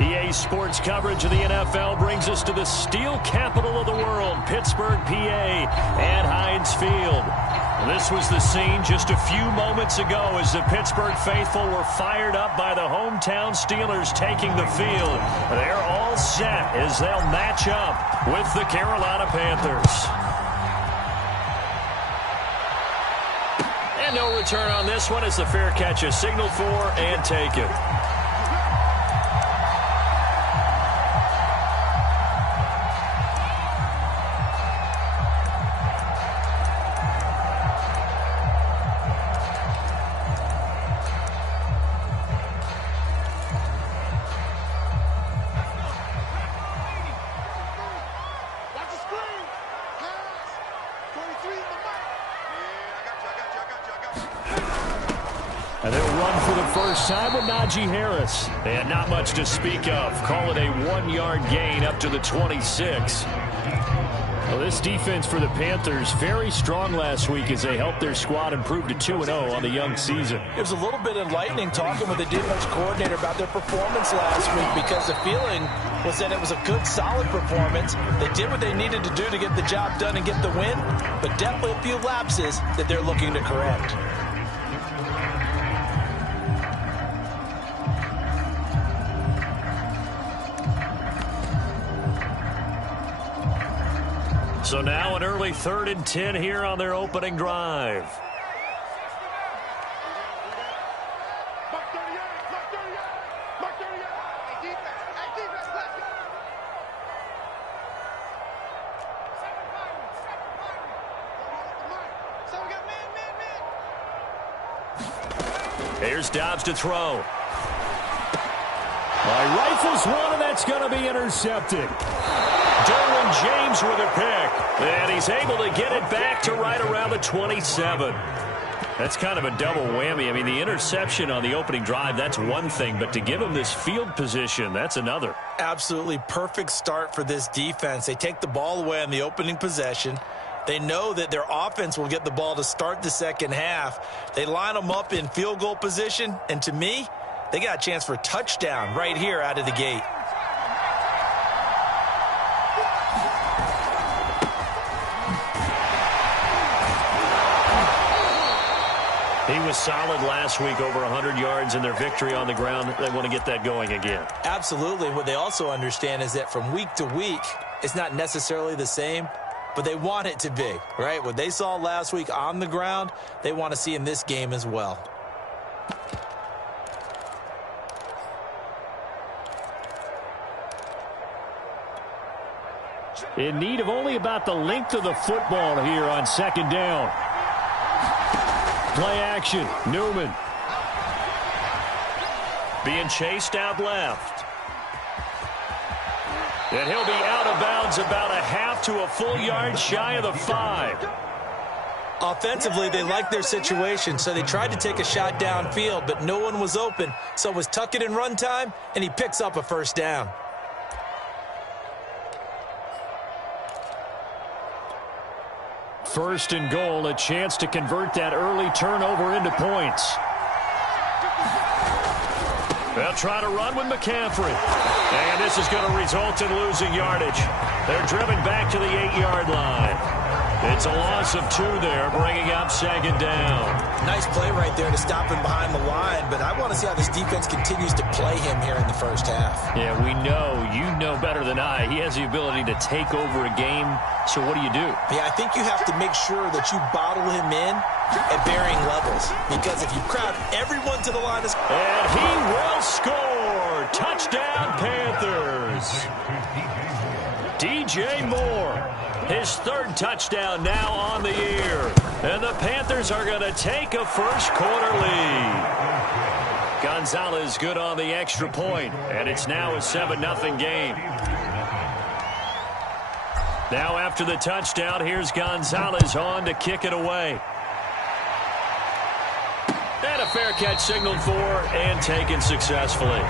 EA Sports coverage of the NFL brings us to the steel capital of the world, Pittsburgh, PA, at Heinz Field. This was the scene just a few moments ago as the Pittsburgh faithful were fired up by the hometown Steelers taking the field. They're all set as they'll match up with the Carolina Panthers. And no return on this one as the fair catch is signaled for and taken. And they'll run for the first time with Najee Harris. And not much to speak of. Call it a 1-yard gain up to the 26. Well, this defense for the Panthers, very strong last week as they helped their squad improve to 2-0 on the young season. It was a little bit enlightening talking with the defense coordinator about their performance last week because the feeling was that it was a good, solid performance. They did what they needed to do to get the job done and get the win, but definitely a few lapses that they're looking to correct. So now an early 3rd and 10 here on their opening drive. Here's Dobbs to throw. Rifles one, and that's going to be intercepted. Derwin James with a pick, and he's able to get it back to right around the 27. That's kind of a double whammy. I mean, the interception on the opening drive, that's one thing, but to give him this field position, that's another. Absolutely perfect start for this defense. They take the ball away on the opening possession. They know that their offense will get the ball to start the second half. They line them up in field goal position, and to me, they got a chance for a touchdown right here out of the gate. He was solid last week, over 100 yards in their victory on the ground. They want to get that going again. Absolutely. What they also understand is that from week to week, it's not necessarily the same, but they want it to be, right? What they saw last week on the ground, they want to see in this game as well. In need of only about the length of the football here on 2nd down. Play action, Newman. Being chased out left. And he'll be out of bounds about a half to a full yard shy of the 5. Offensively, they liked their situation, so they tried to take a shot downfield, but no one was open. So it was tuck it in run time, and he picks up a first down. First and goal, a chance to convert that early turnover into points. They'll try to run with McCaffrey. And this is going to result in losing yardage. They're driven back to the 8-yard line. It's a loss of 2 there, bringing up 2nd down. Nice play right there to stop him behind the line, but I want to see how this defense continues to play him here in the first half. Yeah, we know, you know better than I, he has the ability to take over a game, so what do you do? Yeah, I think you have to make sure that you bottle him in at varying levels, because if you crowd everyone to the line of... And he will score! Touchdown, Panthers! DJ Moore. His 3rd touchdown now on the year. And the Panthers are going to take a first-quarter lead. Gonzalez good on the extra point, and it's now a 7-0 game. Now after the touchdown, here's Gonzalez on to kick it away. And a fair catch signaled for and taken successfully.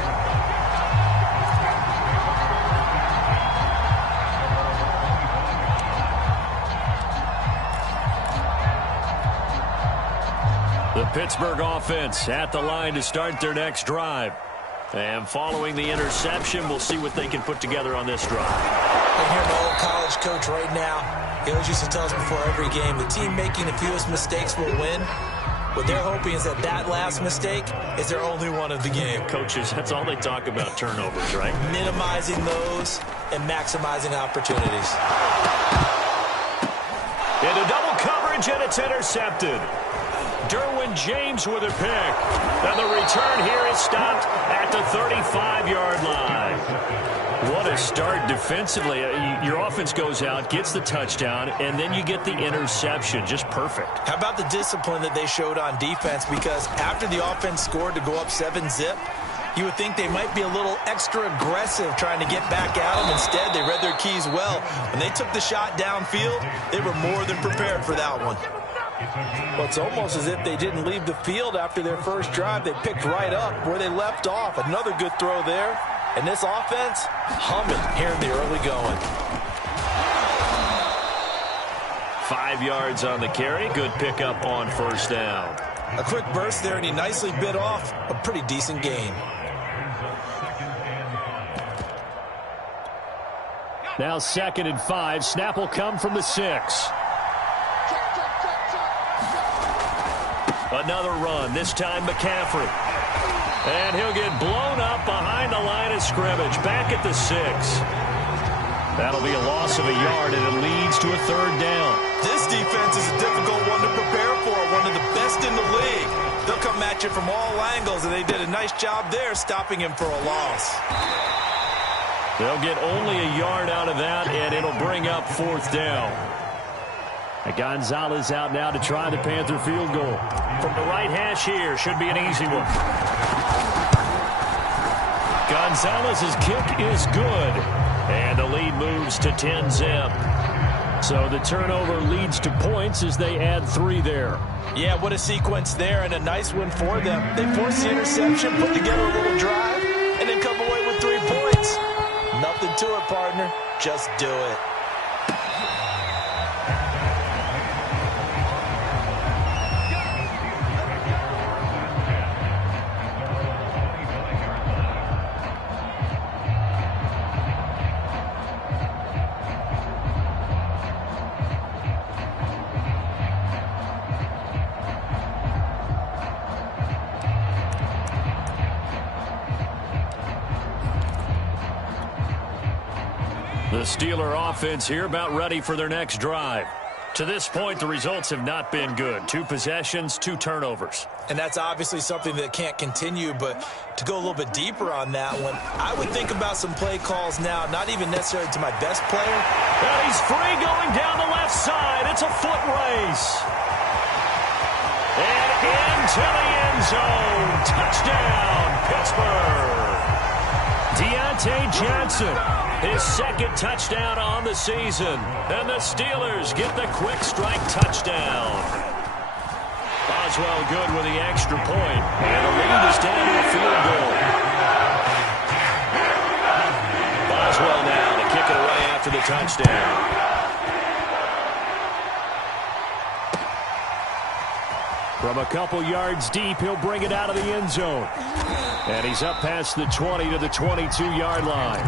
The Pittsburgh offense at the line to start their next drive. And following the interception, we'll see what they can put together on this drive. I hear my old college coach right now. He always used to tell us before every game, the team making the fewest mistakes will win. What they're hoping is that last mistake is their only one of the game. Coaches, that's all they talk about, turnovers, right? Minimizing those and maximizing opportunities. Into double coverage, and it's intercepted. Derwin James with a pick. And the return here is stopped at the 35-yard line. What a start defensively. Your offense goes out, gets the touchdown, and then you get the interception. Just perfect. How about the discipline that they showed on defense? Because after the offense scored to go up 7-zip, you would think they might be a little extra aggressive trying to get back at them. Instead, they read their keys well. When they took the shot downfield, they were more than prepared for that one. Well, it's almost as if they didn't leave the field after their first drive. They picked right up where they left off. Another good throw there. And this offense, humming here in the early going. 5 yards on the carry. Good pickup on first down. A quick burst there, and he nicely bit off a pretty decent gain. Now 2nd and 5. Snap will come from the 6. Another run, this time McCaffrey. And he'll get blown up behind the line of scrimmage, back at the 6. That'll be a loss of a yard, and it leads to a 3rd down. This defense is a difficult one to prepare for, one of the best in the league. They'll come at you from all angles, and they did a nice job there stopping him for a loss. They'll get only a yard out of that, and it'll bring up 4th down. And Gonzalez out now to try the Panther field goal. From the right hash here, should be an easy one. Gonzalez's kick is good. And the lead moves to 10-zip. So the turnover leads to points as they add 3 there. Yeah, what a sequence there, and a nice one for them. They force the interception, put together a little drive, and then come away with 3 points. Nothing to it, partner. Just do it. The Steeler offense here about ready for their next drive. To this point, the results have not been good. 2 possessions, 2 turnovers. And that's obviously something that can't continue, but to go a little bit deeper on that one, I would think about some play calls now, not even necessarily to my best player. And he's free going down the left side. It's a foot race. And into the end zone. Touchdown, Pittsburgh. Deontay Johnson, his 2nd touchdown on the season. And the Steelers get the quick strike touchdown. Boswell good with the extra point. And the lead is down to a field goal. Boswell now to kick it away after the touchdown. From a couple yards deep, he'll bring it out of the end zone. And he's up past the 20 to the 22-yard line.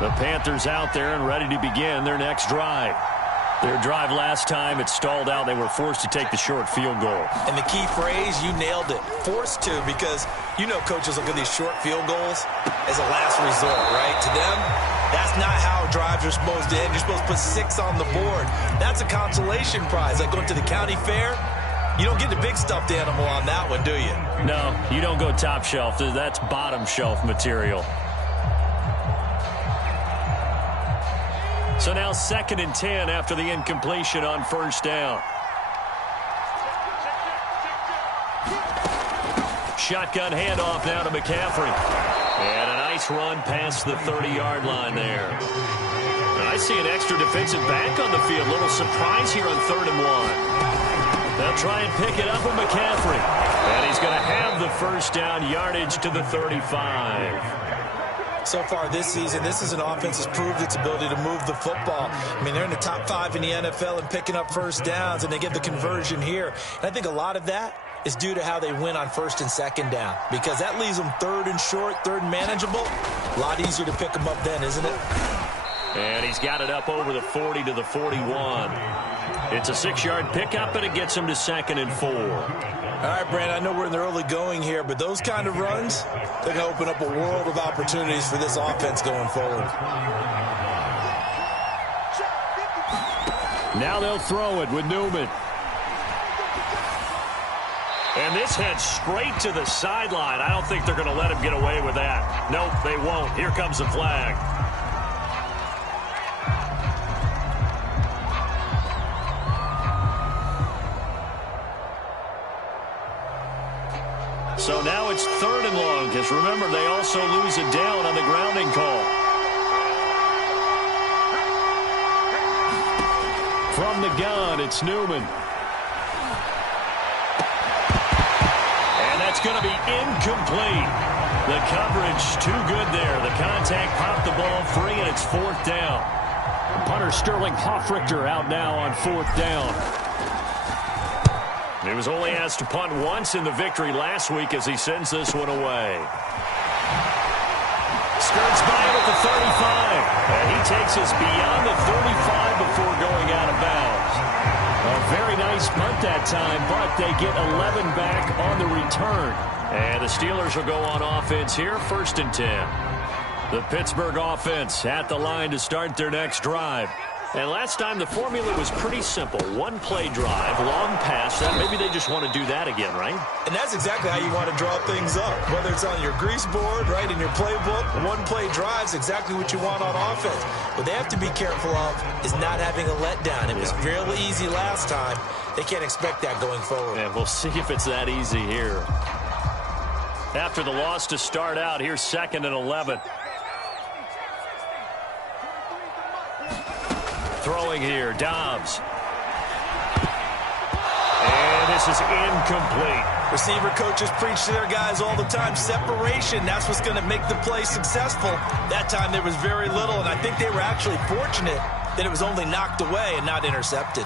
The Panthers out there and ready to begin their next drive. Their drive last time, it stalled out. They were forced to take the short field goal. And the key phrase, you nailed it, forced to, because you know coaches look at these short field goals as a last resort, right? To them, that's not how drives are supposed to end. You're supposed to put 6 on the board. That's a consolation prize, like going to the county fair. You don't get the big stuffed animal on that one, do you? No, you don't go top shelf. That's bottom shelf material. So now 2nd and 10 after the incompletion on first down. Shotgun handoff now to McCaffrey. And a nice run past the 30-yard line there. And I see an extra defensive back on the field. Little surprise here on 3rd and 1. They'll try and pick it up with McCaffrey. And he's going to have the first down, yardage to the 35. So far this season, this is an offense that's proved its ability to move the football. I mean, they're in the top 5 in the NFL and picking up first downs, and they get the conversion here. And I think a lot of that is due to how they win on first and second down, because that leaves them third and short, third and manageable. A lot easier to pick them up then, isn't it? And he's got it up over the 40 to the 41. It's a 6-yard pickup, and it gets him to 2nd and 4. All right, Brandon, I know we're in the early going here, but those kind of runs, they're going to open up a world of opportunities for this offense going forward. Now they'll throw it with Newman. And this heads straight to the sideline. I don't think they're going to let him get away with that. Nope, they won't. Here comes the flag. So now it's 3rd and long, because remember, they also lose it down on the grounding call. From the gun, it's Newman. And that's going to be incomplete. The coverage too good there. The contact popped the ball free, and it's 4th down. Punter Sterling Hoffrichter out now on 4th down. He was only asked to punt once in the victory last week as he sends this one away. Skirts by him at the 35. And he takes us beyond the 35 before going out of bounds. A very nice punt that time, but they get 11 back on the return. And the Steelers will go on offense here, 1st and 10. The Pittsburgh offense at the line to start their next drive. And last time the formula was pretty simple. One-play drive, long pass. Maybe they just want to do that again, right? And that's exactly how you want to draw things up. Whether it's on your grease board, right, in your playbook, one-play drive's exactly what you want on offense. What they have to be careful of is not having a letdown. It was real easy last time. They can't expect that going forward. Yeah, we'll see if it's that easy here. After the loss to start out, here's 2nd and 11. Throwing here, Dobbs. And this is incomplete. Receiver coaches preach to their guys all the time. Separation, that's what's going to make the play successful. That time there was very little, and I think they were actually fortunate that it was only knocked away and not intercepted.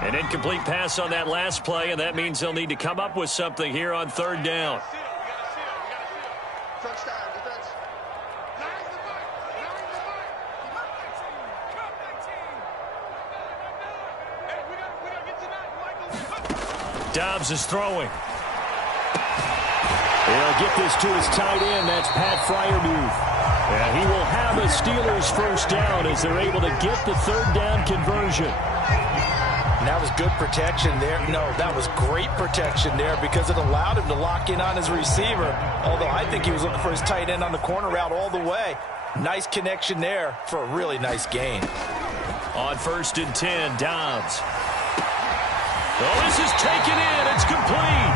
An incomplete pass on that last play, and that means they'll need to come up with something here on 3rd down. Dobbs is throwing. He'll get this to his tight end. That's Pat Freiermuth. And he will have a Steelers 1st down as they're able to get the 3rd down conversion. And that was good protection there. No, that was great protection there because it allowed him to lock in on his receiver. Although I think he was looking for his tight end on the corner route all the way. Nice connection there for a really nice gain. On 1st and 10, Dobbs. Oh, this is taken in. It's complete.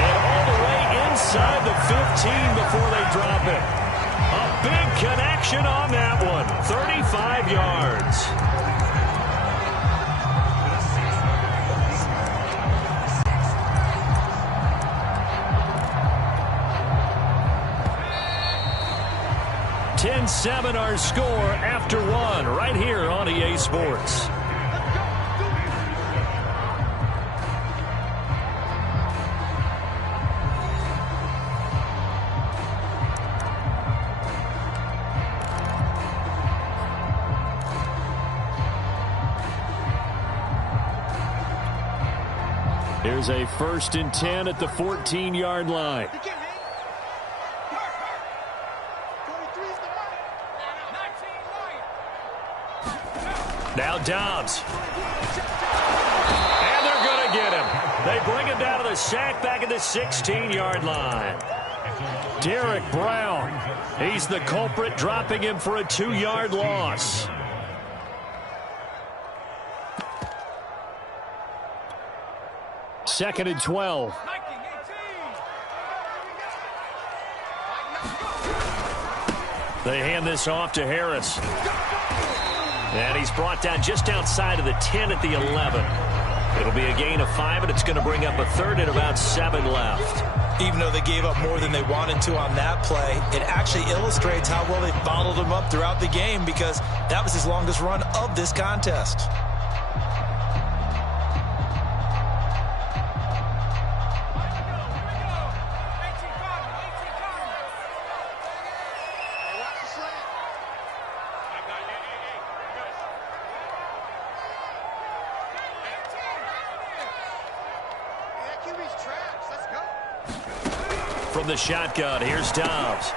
And all the way inside the 15 before they drop it. A big connection on that one. 35 yards. $10-7 our score after 1 right here on EA Sports. Here's a 1st and 10 at the 14-yard line. Now Dobbs. And they're going to get him. They bring him down to the sack back at the 16-yard line. Derek Brown. He's the culprit, dropping him for a 2-yard loss. Second and 12. They hand this off to Harris. And he's brought down just outside of the 10 at the 11. It'll be a gain of 5, and it's going to bring up a third and about 7 left. Even though they gave up more than they wanted to on that play, it actually illustrates how well they bottled them up throughout the game, because that was his longest run of this contest. From the shotgun, here's Dobbs.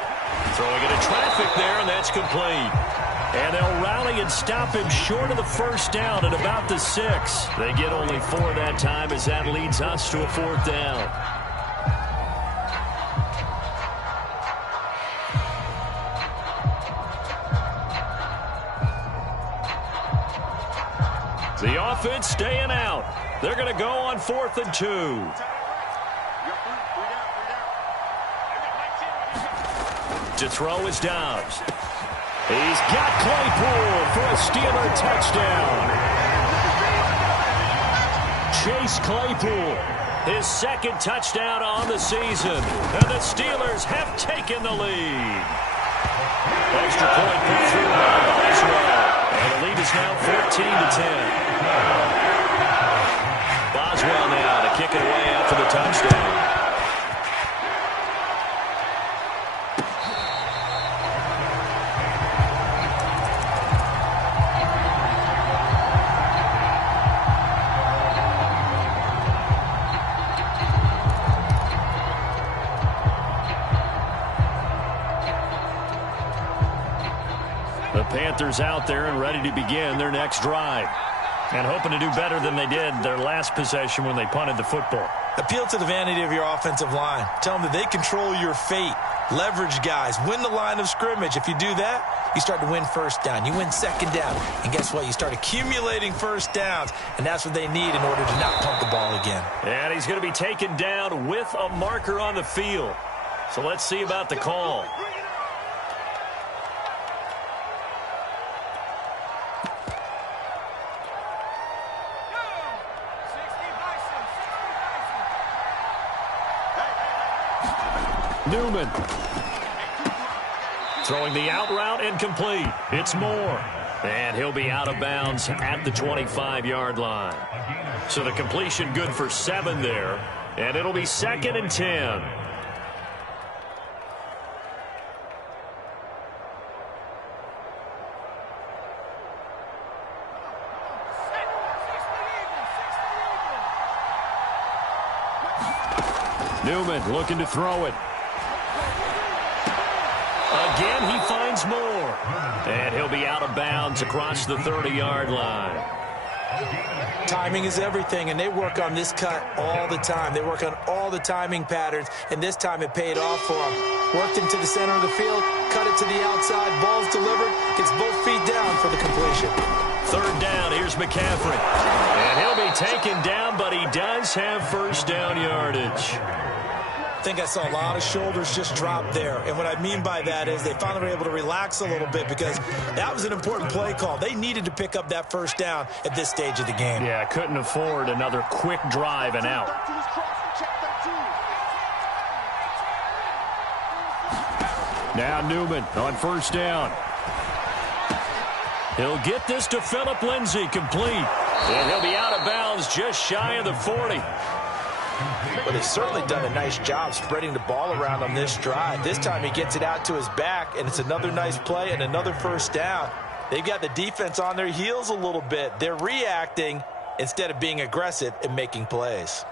Throwing into traffic there, and that's complete. And they'll rally and stop him short of the first down at about the 6. They get only 4 that time, as that leads us to a 4th down. The offense staying out. They're going to go on 4th and 2. To throw is Dobbs. He's got Claypool for a Steeler touchdown. Chase Claypool, his 2nd touchdown on the season. And the Steelers have taken the lead. Extra point put through by Boswell. And the lead is now 14-10. Boswell now to kick it away after the touchdown. The Panthers out there and ready to begin their next drive, and hoping to do better than they did their last possession when they punted the football. Appeal to the vanity of your offensive line. Tell them that they control your fate. Leverage guys. Win the line of scrimmage. If you do that, you start to win first down. You win 2nd down. And guess what? You start accumulating first downs, and that's what they need in order to not pump the ball again. And he's going to be taken down with a marker on the field. So let's see about the call. Newman throwing the out route incomplete. It's Moore. And he'll be out of bounds at the 25-yard line. So the completion good for 7 there. And it'll be 2nd and 10. Newman looking to throw it. Again, he finds Moore. And he'll be out of bounds across the 30-yard line. Timing is everything, and they work on this cut all the time. They work on all the timing patterns, and this time it paid off for them. Worked him to the center of the field, cut it to the outside, ball's delivered, gets both feet down for the completion. 3rd down, here's McCaffrey. And he'll be taken down, but he does have first down yardage. I think I saw a lot of shoulders just drop there. And what I mean by that is they finally were able to relax a little bit, because that was an important play call. They needed to pick up that first down at this stage of the game. Yeah, couldn't afford another quick drive and out. Now Newman on first down. He'll get this to Phillip Lindsay, complete. And he'll be out of bounds just shy of the 40. But they've certainly done a nice job spreading the ball around on this drive. This time he gets it out to his back, and it's another nice play and another first down. They've got the defense on their heels a little bit. They're reacting instead of being aggressive and making plays.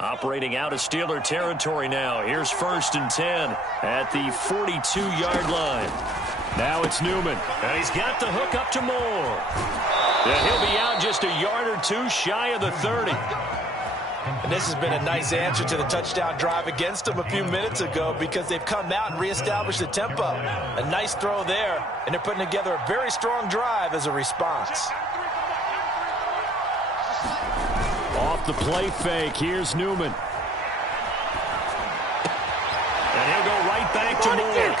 Operating out of Steeler territory now. Here's 1st and 10 at the 42-yard line. Now it's Newman. And he's got the hook up to Moore. And he'll be out just a yard or 2 shy of the 30. And this has been a nice answer to the touchdown drive against them a few minutes ago, because they've come out and reestablished the tempo. A nice throw there, and they're putting together a very strong drive as a response. Off the play fake, here's Newman. And he'll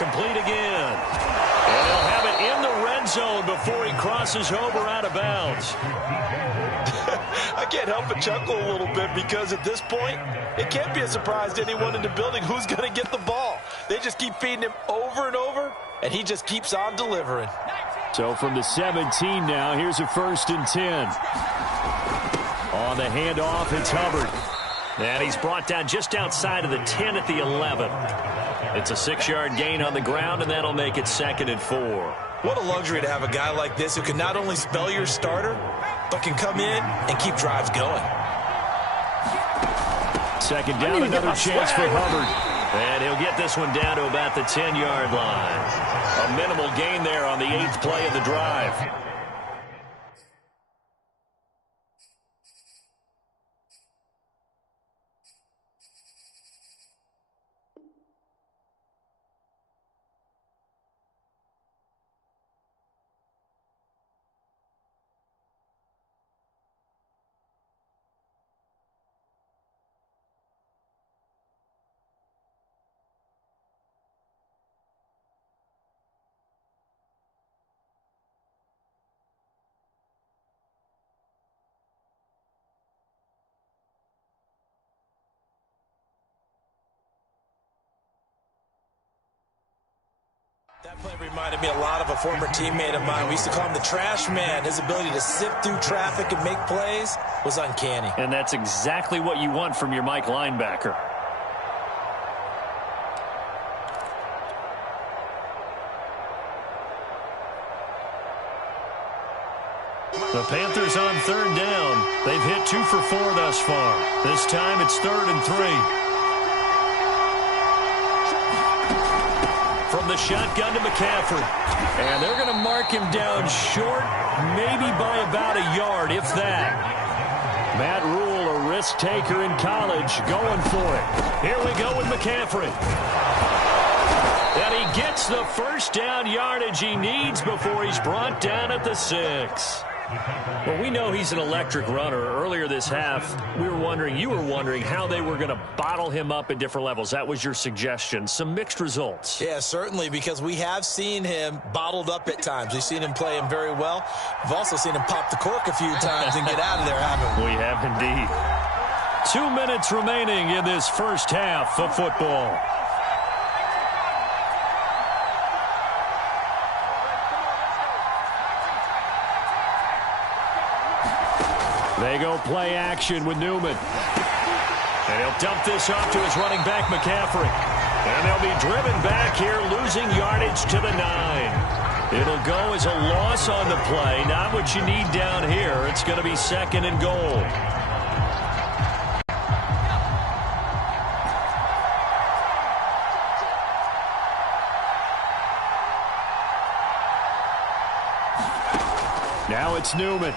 complete again. And he'll have it in the red zone before he crosses over out of bounds. I can't help but chuckle a little bit because at this point, it can't be a surprise to anyone in the building who's going to get the ball. They just keep feeding him over and over, and he just keeps on delivering. So from the 17 now, here's a 1st and 10. On the handoff, it's Hubbard. And he's brought down just outside of the 10 at the 11. It's a 6-yard gain on the ground, and that'll make it 2nd and 4. What a luxury to have a guy like this who can not only spell your starter, but can come in and keep drives going. 2nd down, another chance for Hubbard. And he'll get this one down to about the 10-yard line. A minimal gain there on the 8th play of the drive. That play reminded me a lot of a former teammate of mine. We used to call him the trash man. His ability to sift through traffic and make plays was uncanny. And that's exactly what you want from your Mike linebacker. The Panthers on 3rd down. They've hit 2 for 4 thus far. This time it's 3rd and 3. From the shotgun to McCaffrey. And they're going to mark him down short, maybe by about a yard, if that. Matt Rule, a risk taker in college, going for it. Here we go with McCaffrey. And he gets the 1st down yardage he needs before he's brought down at the 6. Well, we know he's an electric runner. Earlier this half, you were wondering how they were going to bottle him up at different levels. That was your suggestion. Some mixed results. Yeah, certainly, because we have seen him bottled up at times. We've seen him play him very well. We've also seen him pop the cork a few times and get out of there, haven't we? We have indeed. 2 minutes remaining in this first half of football. They go play action with Newman. And he'll dump this off to his running back, McCaffrey. And they'll be driven back here, losing yardage to the 9. It'll go as a loss on the play. Not what you need down here. It's going to be 2nd and goal. Now it's Newman.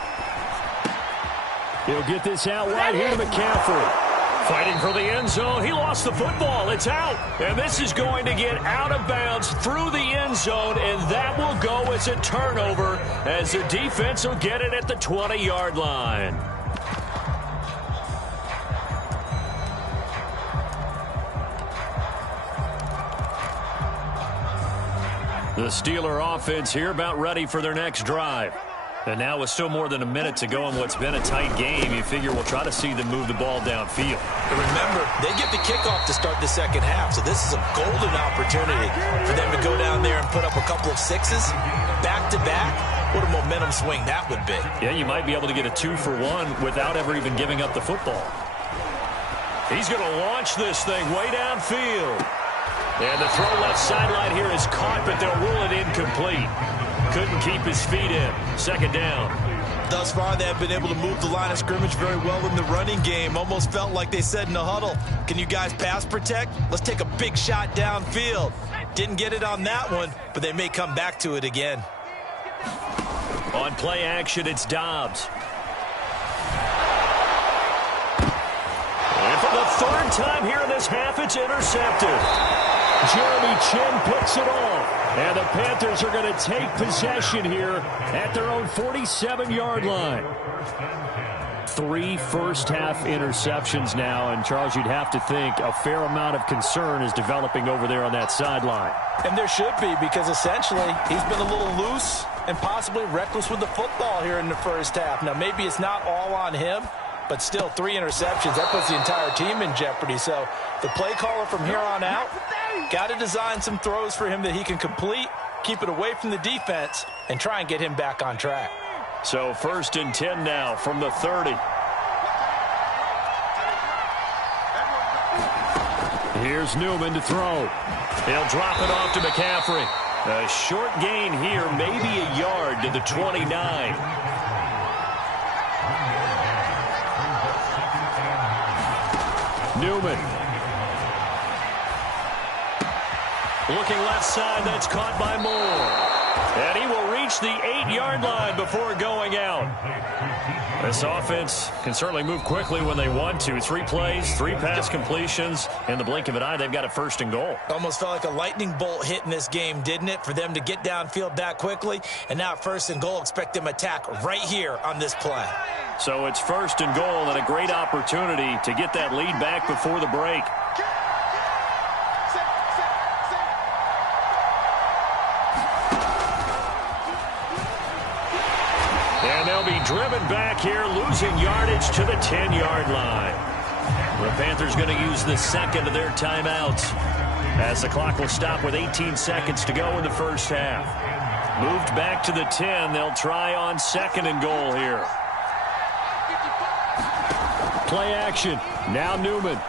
He'll get this out right here to McCaffrey. Fighting for the end zone. He lost the football. It's out. And this is going to get out of bounds through the end zone, and that will go as a turnover as the defense will get it at the 20-yard line. The Steeler offense here about ready for their next drive. And now with still more than a minute to go in what's been a tight game, you figure we'll try to see them move the ball downfield. And remember, they get the kickoff to start the second half, so this is a golden opportunity for them to go down there and put up a couple of 6s back-to-back. What a momentum swing that would be. Yeah, you might be able to get a 2-for-1 without ever even giving up the football. He's going to launch this thing way downfield. And the throw left sideline here is caught, but they'll rule it incomplete. Couldn't keep his feet in. 2nd down. Thus far, they have been able to move the line of scrimmage very well in the running game. Almost felt like they said in the huddle, can you guys pass protect? Let's take a big shot downfield. Didn't get it on that one, but they may come back to it again. On play action, it's Dobbs. And for the 3rd time here in this half, it's intercepted. Jeremy Chin picks it off. And the Panthers are going to take possession here at their own 47-yard line. 3 first-half interceptions now, and Charles, you'd have to think a fair amount of concern is developing over there on that sideline. And there should be, because essentially he's been a little loose and possibly reckless with the football here in the first half. Now, maybe it's not all on him, but still 3 interceptions. That puts the entire team in jeopardy. So the play caller from here on out got to design some throws for him that he can complete, keep it away from the defense, and try and get him back on track. So 1st and 10 now from the 30. Here's Newman to throw. He'll drop it off to McCaffrey. A short gain here, maybe a yard to the 29. Newman. Looking left side, that's caught by Moore. And he will reach the 8-yard line before going out. This offense can certainly move quickly when they want to. 3 plays, 3 pass completions. In the blink of an eye, they've got a 1st and goal. Almost felt like a lightning bolt hit in this game, didn't it? For them to get downfield that quickly. And now 1st and goal, expect them to attack right here on this play. So it's 1st and goal and a great opportunity to get that lead back before the break. And they'll be driven back here, losing yardage to the 10-yard line. The Panthers going to use the 2nd of their timeouts, as the clock will stop with 18 seconds to go in the first half. Moved back to the 10. They'll try on 2nd and goal here. Play action. Now Newman.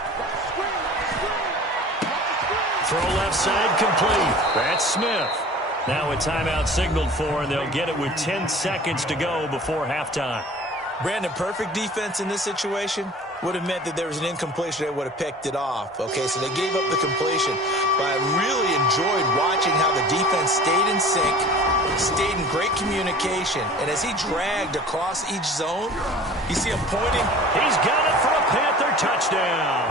Throw left side complete. That's Smith. Now a timeout signaled for, and they'll get it with 10 seconds to go before halftime. Brandon, perfect defense in this situation would have meant that there was an incompletion. They would have picked it off. Okay, so they gave up the completion. But I really enjoyed watching how the defense stayed in sync, stayed in great communication. And as he dragged across each zone, you see him pointing. He's got it for a Panther touchdown.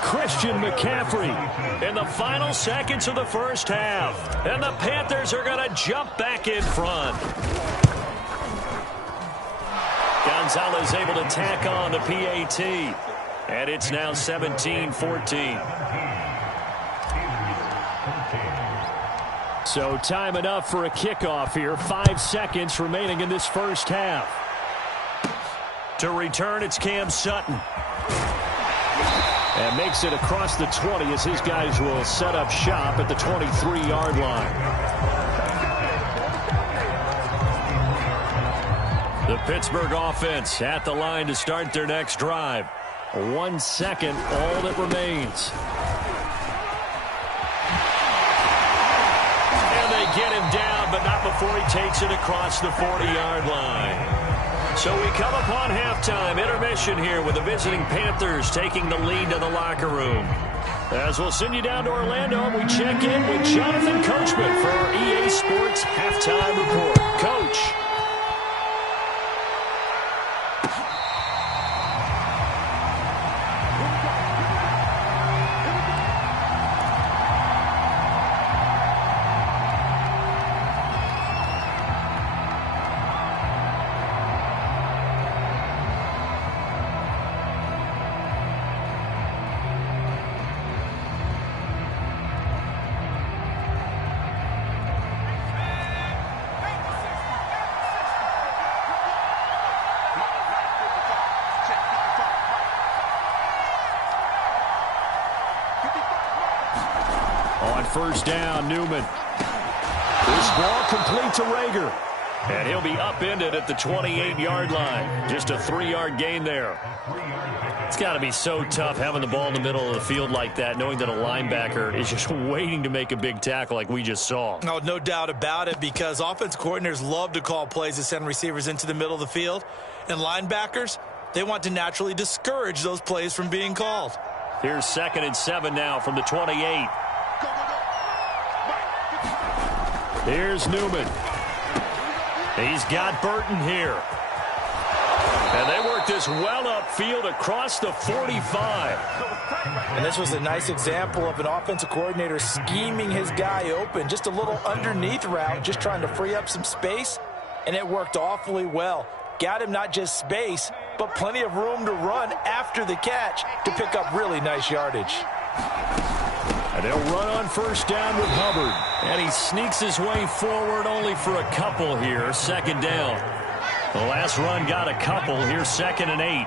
Christian McCaffrey in the final seconds of the first half. And the Panthers are going to jump back in front. Gonzalez able to tack on the PAT. And it's now 17-14. So time enough for a kickoff here. 5 seconds remaining in this first half. To return, it's Cam Sutton. And makes it across the 20 as his guys will set up shop at the 23-yard line. The Pittsburgh offense at the line to start their next drive. 1 second, all that remains. And they get him down, but not before he takes it across the 40-yard line. So we come upon halftime, intermission here with the visiting Panthers taking the lead to the locker room. As we'll send you down to Orlando, we check in with Jonathan Coachman for our EA Sports Halftime Report. Coach. First down, Newman. This ball complete to Rager. And he'll be upended at the 28-yard line. Just a 3-yard gain there. It's got to be so tough having the ball in the middle of the field like that, knowing that a linebacker is just waiting to make a big tackle like we just saw. Oh, no doubt about it, because offense coordinators love to call plays to send receivers into the middle of the field. And linebackers, they want to naturally discourage those plays from being called. Here's 2nd and 7 now from the 28. Here's Newman. He's got Burton here. And they work this well upfield across the 45. And this was a nice example of an offensive coordinator scheming his guy open. Just a little underneath route, just trying to free up some space. And it worked awfully well. got him not just space, but plenty of room to run after the catch to pick up really nice yardage. And they'll run on first down with Hubbard. And he sneaks his way forward only for a couple here. Second down. The last run got a couple. Here's 2nd and 8.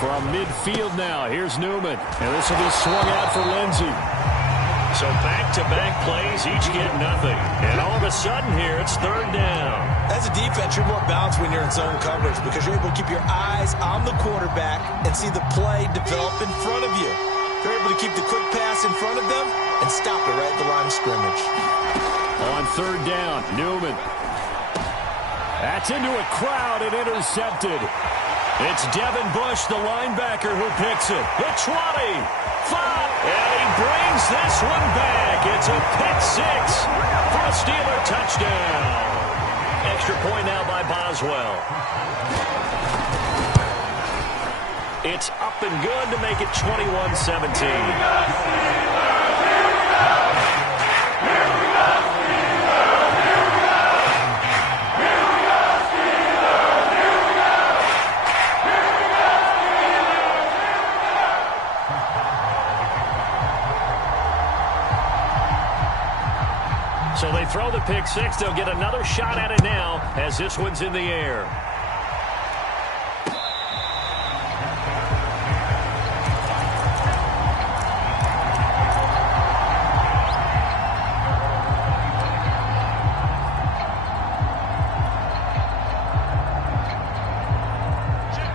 From midfield now, here's Newman. And this will be swung out for Lindsey. So back-to-back plays, each get nothing. And all of a sudden here, it's 3rd down. As a defense, you're more balanced when you're in zone coverage because you're able to keep your eyes on the quarterback and see the play develop in front of you. You're able to keep the quick pass in front of them and stop it right at the line of scrimmage. On 3rd down, Newman. That's into a crowd and intercepted. It's Devin Bush, the linebacker, who picks it. The 20, 5, and he brings this one back. It's a pick 6 for a Steeler touchdown. Extra point now by Boswell. It's up and good to make it 21-17. So they throw the pick 6. They'll get another shot at it now as this one's in the air.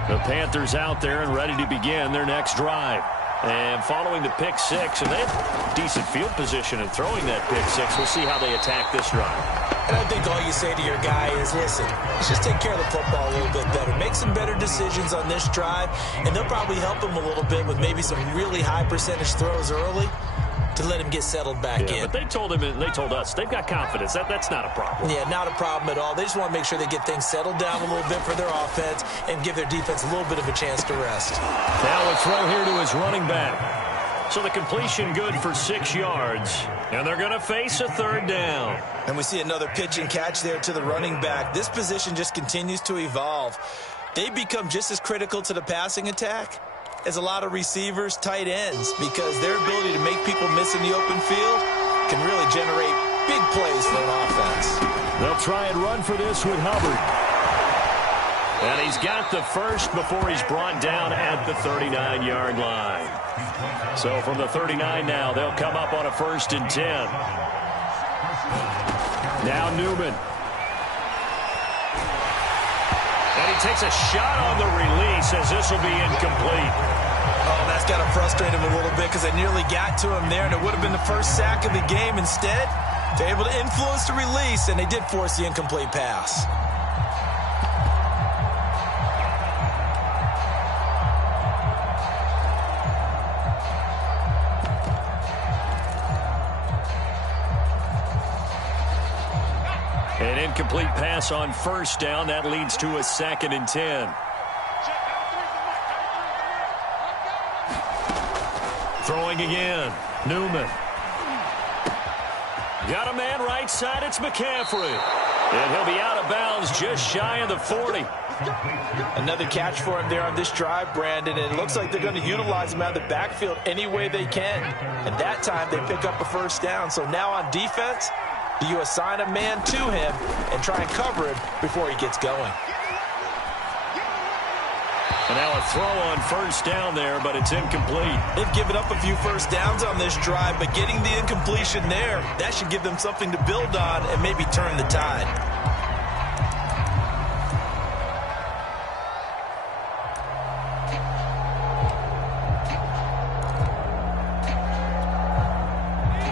The Panthers out there and ready to begin their next drive. And following the pick 6, and they have decent field position in throwing that pick 6. We'll see how they attack this drive. And I think all you say to your guy is, listen, let's just take care of the football a little bit better. Make some better decisions on this drive, and they'll probably help him a little bit with maybe some really high percentage throws early to let him get settled back in. But they told him, and they told us, they've got confidence. That's not a problem. Yeah, not a problem at all. They just want to make sure they get things settled down a little bit for their offense and give their defense a little bit of a chance to rest. Now a throw here to his running back. So the completion good for 6 yards. And they're going to face a 3rd down. And we see another pitch and catch there to the running back. This position just continues to evolve. They become just as critical to the passing attack as a lot of receivers, tight ends, because their ability to make people miss in the open field can really generate big plays for an offense. They'll try and run for this with Hubbard. And he's got the first before he's brought down at the 39-yard line. So from the 39 now, they'll come up on a 1st and 10. Now Newman. And he takes a shot on the release as this will be incomplete. Oh, that's got to frustrate him a little bit because they nearly got to him there, and it would have been the first sack of the game. Instead, they're able to influence the release, and they did force the incomplete pass. An incomplete pass on 1st down. That leads to a 2nd and 10. Throwing again. Newman. Got a man right side. It's McCaffrey. And he'll be out of bounds just shy of the 40. Another catch for him there on this drive, Brandon. And it looks like they're going to utilize him out of the backfield any way they can. And that time they pick up a 1st down. So now on defense, you assign a man to him and try and cover him before he gets going. And now a throw on 1st down there, but it's incomplete. They've given up a few 1st downs on this drive, but getting the incompletion there, that should give them something to build on and maybe turn the tide.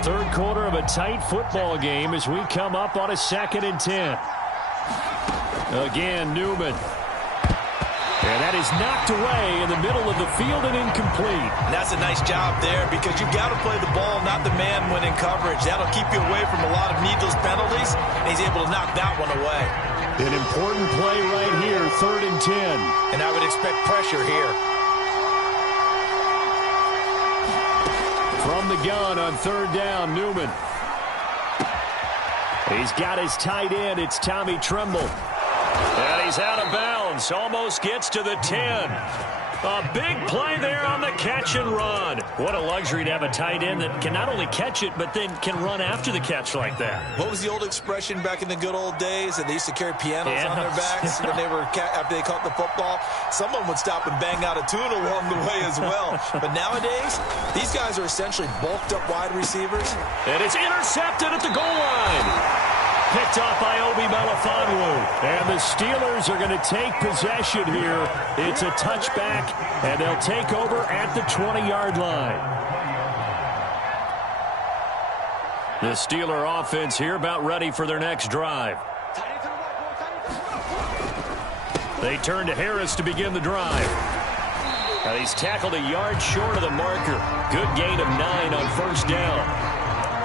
Third quarter of a tight football game as we come up on a 2nd and 10. Again, Newman. And that is knocked away in the middle of the field and incomplete. And that's a nice job there because you've got to play the ball, not the man when in coverage. That'll keep you away from a lot of needless penalties, and he's able to knock that one away. An important play right here, 3rd and 10. And I would expect pressure here. From the gun on 3rd down, Newman. He's got his tight end. It's Tommy Tremble. And he's out of bounds. Almost gets to the 10. A big play there on the catch and run. What a luxury to have a tight end that can not only catch it, but then can run after the catch like that. What was the old expression back in the good old days? That they used to carry pianos on their backs when they were after they caught the football. Someone would stop and bang out a tune along the way as well. But nowadays, these guys are essentially bulked up wide receivers. And it's intercepted at the goal line. Picked off by Obi Melifonwu. And the Steelers are going to take possession here. It's a touchback, and they'll take over at the 20-yard line. The Steeler offense here about ready for their next drive. They turn to Harris to begin the drive. Now he's tackled a yard short of the marker. Good gain of 9 on first down.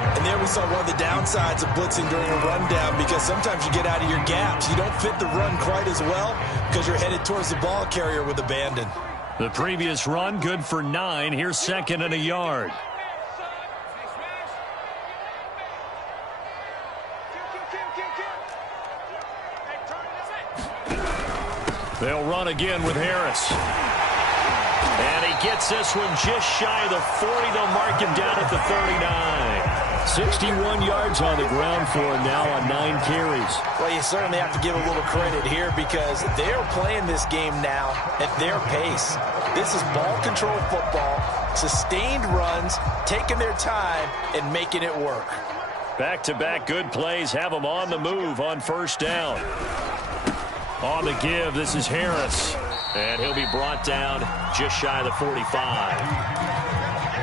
And there we saw one of the downsides of blitzing during a rundown, because sometimes you get out of your gaps. You don't fit the run quite as well because you're headed towards the ball carrier with abandon. The previous run, good for 9. Here's second and a yard. They'll run again with Harris. And he gets this one just shy of the 40. They'll mark him down at the 39. 61 yards on the ground for him now on 9 carries. Well, you certainly have to give a little credit here because they're playing this game now at their pace. This is ball control football, sustained runs, taking their time and making it work. Back-to-back good plays have them on the move on first down. On the give, this is Harris. And he'll be brought down just shy of the 45.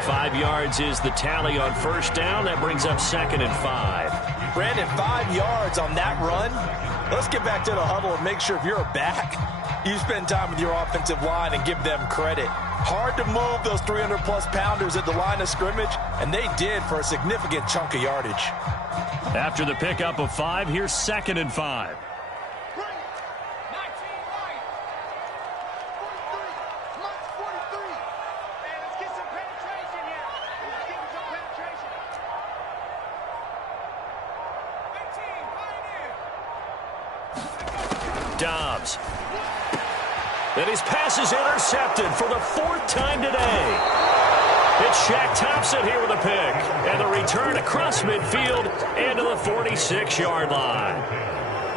5 yards is the tally on first down. That brings up second and 5. Brandon, 5 yards on that run. Let's get back to the huddle and make sure if you're a back, you spend time with your offensive line and give them credit. Hard to move those 300-plus pounders at the line of scrimmage, and they did for a significant chunk of yardage. After the pickup of 5, here's second and 5. Dobbs. And his pass is intercepted for the 4th time today. It's Shaq Thompson here with a pick. And the return across midfield and to the 46-yard line.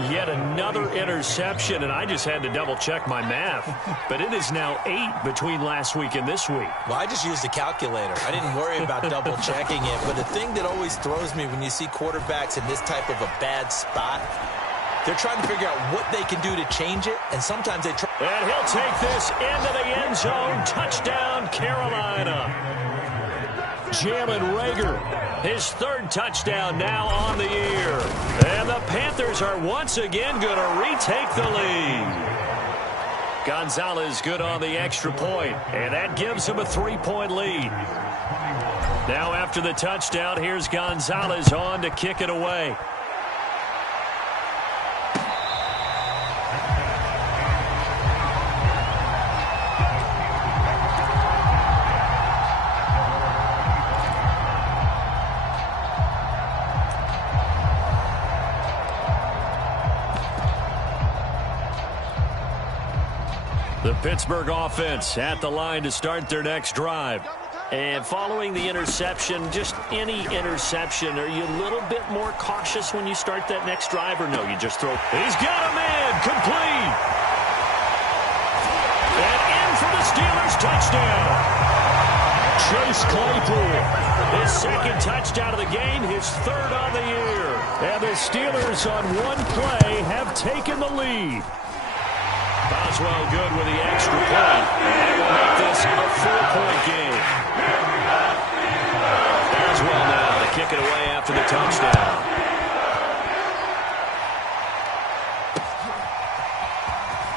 Yet another interception, and I just had to double-check my math. But it is now 8 between last week and this week. Well, I just used a calculator. I didn't worry about double-checking it. But the thing that always throws me when you see quarterbacks in this type of a bad spot, they're trying to figure out what they can do to change it, and sometimes they try. And he'll take this into the end zone. Touchdown, Carolina. Jalen Reagor, his 3rd touchdown now on the year. And the Panthers are once again going to retake the lead. Gonzalez good on the extra point, and that gives him a 3-point lead. Now after the touchdown, here's Gonzalez on to kick it away. The Pittsburgh offense at the line to start their next drive. And following the interception, just any interception, are you a little bit more cautious when you start that next drive, or no, you just throw? He's got a man, complete. And in for the Steelers touchdown. Chase Claypool, his 2nd touchdown of the game, his 3rd on the year. And the Steelers on one play have taken the lead. Boswell good with the extra point. That will make this a 4-point game. Boswell now to kick it away after the touchdown.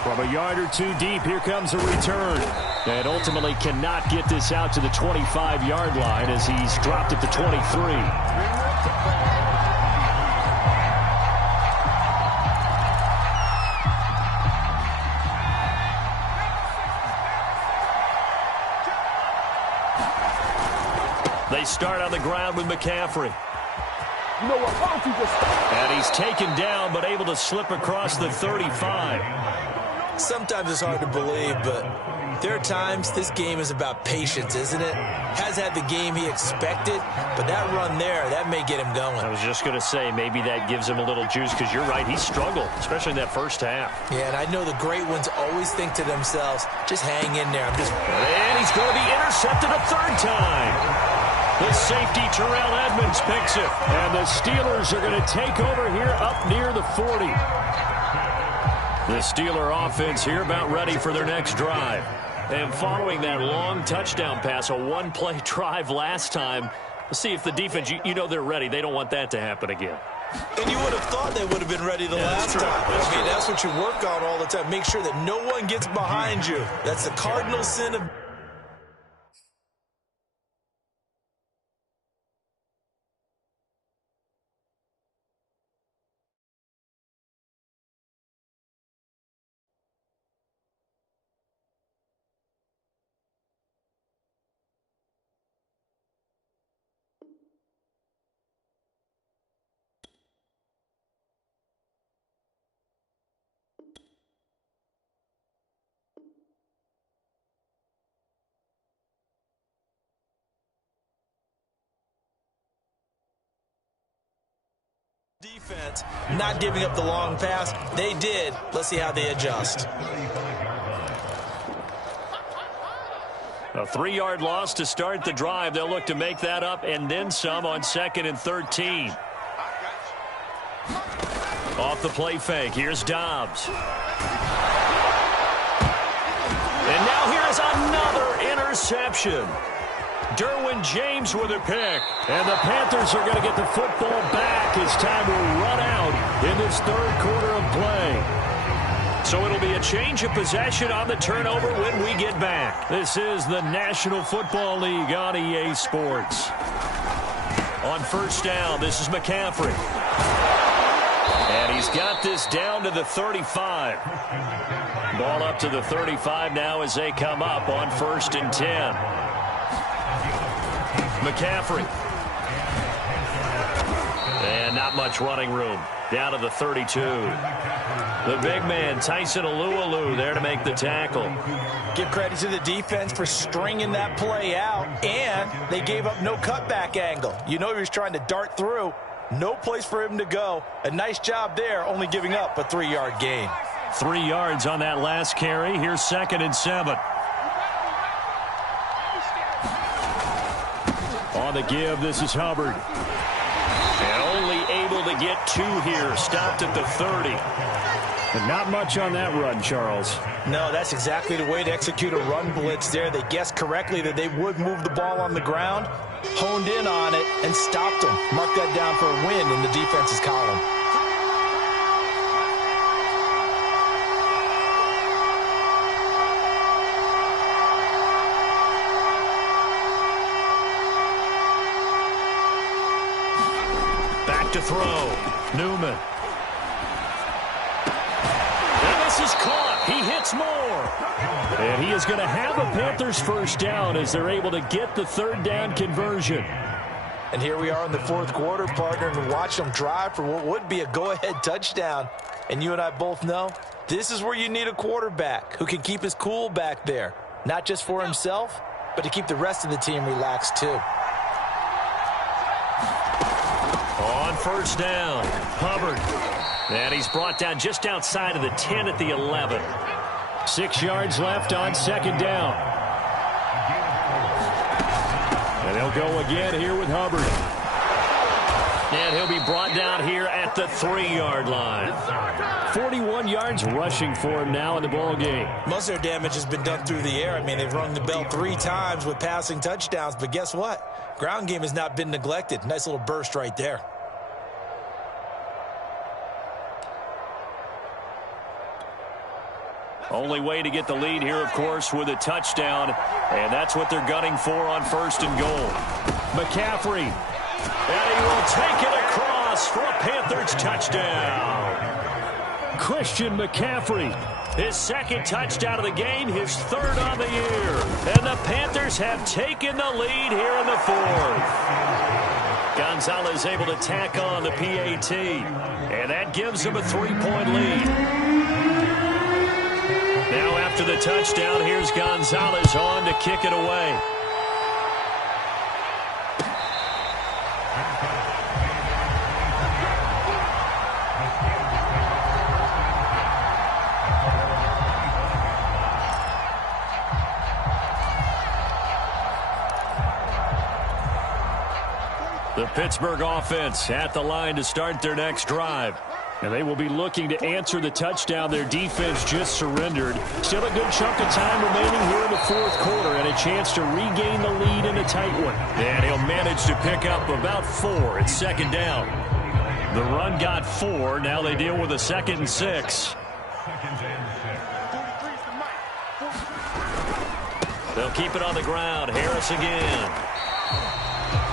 From a yard or 2 deep, here comes a return. And ultimately cannot get this out to the 25-yard line as he's dropped at the 23. They start on the ground with McCaffrey. And he's taken down, but able to slip across the 35. Sometimes it's hard to believe, but there are times this game is about patience, isn't it? Has had the game he expected, but that run there, that may get him going. I was just going to say, maybe that gives him a little juice, because you're right, he struggled, especially in that first half. Yeah, and I know the great ones always think to themselves, just hang in there. And he's going to be intercepted a third time. The safety, Terrell Edmonds, picks it. And the Steelers are going to take over here up near the 40. The Steeler offense here about ready for their next drive. And following that long touchdown pass, a one-play drive last time, let's see if the defense, you know they're ready. They don't want that to happen again. And you would have thought they would have been ready the last time. That's what you work on all the time. Make sure that no one gets behind you. That's the cardinal sin of... defense, not giving up the long pass. They did. Let's see how they adjust. A 3-yard loss to start the drive. They'll look to make that up and then some on 2nd and 13. Off the play fake. Here's Dobbs. And now here's another interception. Derwin James with a pick. And the Panthers are going to get the football back as time will run out in this third quarter of play. So it'll be a change of possession on the turnover when we get back. This is the National Football League on EA Sports. On first down, this is McCaffrey. And he's got this down to the 35. Ball up to the 35 now as they come up on 1st and 10. McCaffrey. And not much running room. Down to the 32. The big man, Tyson Alualu, there to make the tackle. Give credit to the defense for stringing that play out, and they gave up no cutback angle. You know he was trying to dart through. No place for him to go. A nice job there, only giving up a 3-yard gain. 3 yards on that last carry. Here's 2nd and 7. On the give, this is Hubbard. And only able to get 2 here. Stopped at the 30. But not much on that run, Charles. No, that's exactly the way to execute a run blitz there. They guessed correctly that they would move the ball on the ground, honed in on it, and stopped them. Mark that down for a win in the defense's column. To throw. Newman. And this is caught. He hits more. And he is going to have a Panthers first down as they're able to get the 3rd down conversion. And here we are in the 4th quarter, partner, and watch them drive for what would be a go-ahead touchdown. And you and I both know this is where you need a quarterback who can keep his cool back there. Not just for himself, but to keep the rest of the team relaxed too. On first down, Hubbard. And he's brought down just outside of the 10 at the 11. 6 yards left on 2nd down. And they'll go again here with Hubbard. And he'll be brought down here at the 3-yard line. 41 yards rushing for him now in the ball game. Most of their damage has been done through the air. I mean, they've rung the bell 3 times with passing touchdowns. But guess what? Ground game has not been neglected. Nice little burst right there. Only way to get the lead here, of course, with a touchdown. And that's what they're gunning for on 1st and goal. McCaffrey. And he will take it across for a Panthers touchdown. Christian McCaffrey. His 2nd touchdown of the game, his 3rd on the year. And the Panthers have taken the lead here in the 4th. Gonzalez able to tack on the PAT, and that gives him a 3-point lead. Now after the touchdown, here's Gonzalez on to kick it away. The Pittsburgh offense at the line to start their next drive. And they will be looking to answer the touchdown their defense just surrendered. Still a good chunk of time remaining here in the fourth quarter and a chance to regain the lead in a tight one. And he'll manage to pick up about 4. It's second down. The run got 4. Now they deal with a 2nd and 6. They'll keep it on the ground. Harris again.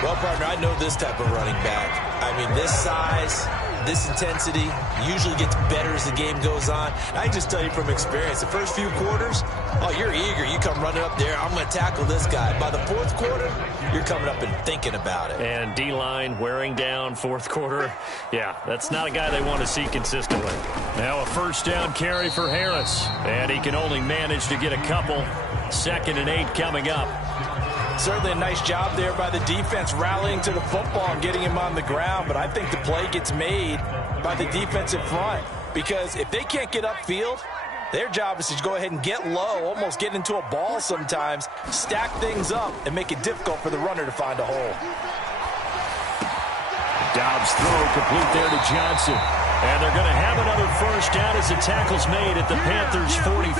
Well, partner, I know this type of running back. I mean, this size, this intensity usually gets better as the game goes on. I can just tell you from experience, the first few quarters, oh, you're eager. You come running up there, I'm going to tackle this guy. By the fourth quarter, you're coming up and thinking about it. And D-line wearing down fourth quarter. Yeah, that's not a guy they want to see consistently. Now a first down carry for Harris. And he can only manage to get a couple. 2nd and 8 coming up. Certainly a nice job there by the defense rallying to the football and getting him on the ground, but I think the play gets made by the defensive front because if they can't get upfield, their job is to go ahead and get low, almost get into a ball sometimes, stack things up, and make it difficult for the runner to find a hole. Dobbs throw complete there to Johnson. And they're going to have another first down as the tackle's made at the Panthers' 43.